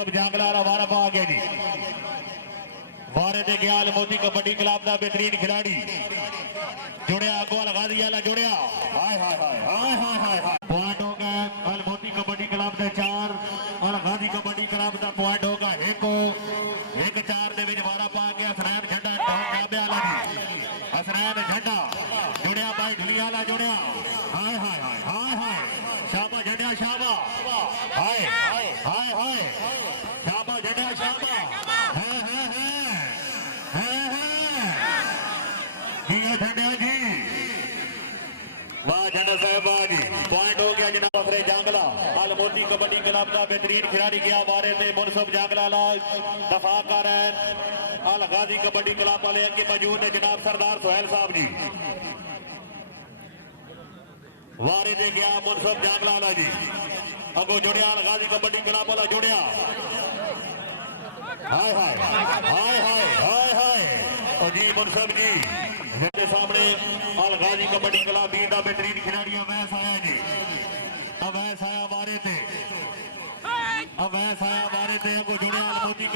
मुनसब जांगला वारा पा गया जी वारे दे गया मोती कबड्डी क्लब का बेहतरीन खिलाड़ी जुड़िया अगो लगा दिया जुड़िया हाय हाय हाय हाय हाय हाय पॉइंट हो गए अल मोती कबड्डी क्लब के 4 और गांधी कबड्डी क्लब का पॉइंट होगा एक 4 दे विच वारा पा गया हसनैन झंडा काबे वाला जी हसनैन झंडा जुड़िया भाई ढलिया वाला जुड़िया हाय हाय हाय हाय हाय शाबा झंडा शाबा हाय हाय हाय शाबा झंडा शाबा पॉइंट हो गया जनाब अफरे जांगला अल मोती कबड्डी क्लब का बेहतरीन खिलाड़ी गया बारे से मुनसब जांगला दफा कर अल गाजी कबड्डी क्लब वाले अगे मौजूद है जनाब सरदार सुहेल साहब जी वारे दे गया मुनसब जांगला जी अगो जुड़िया अल गाजी कबड्डी क्लब वाला जुड़िया हाय हाय हाय हाय हाय हाय जी मुनसब जी मेरे सामने अल गाजी कबड्डी क्लब का बेहतरीन खिलाड़ी अवैस आया जी अवैस आया बारे थे अगो जुड़िया मोती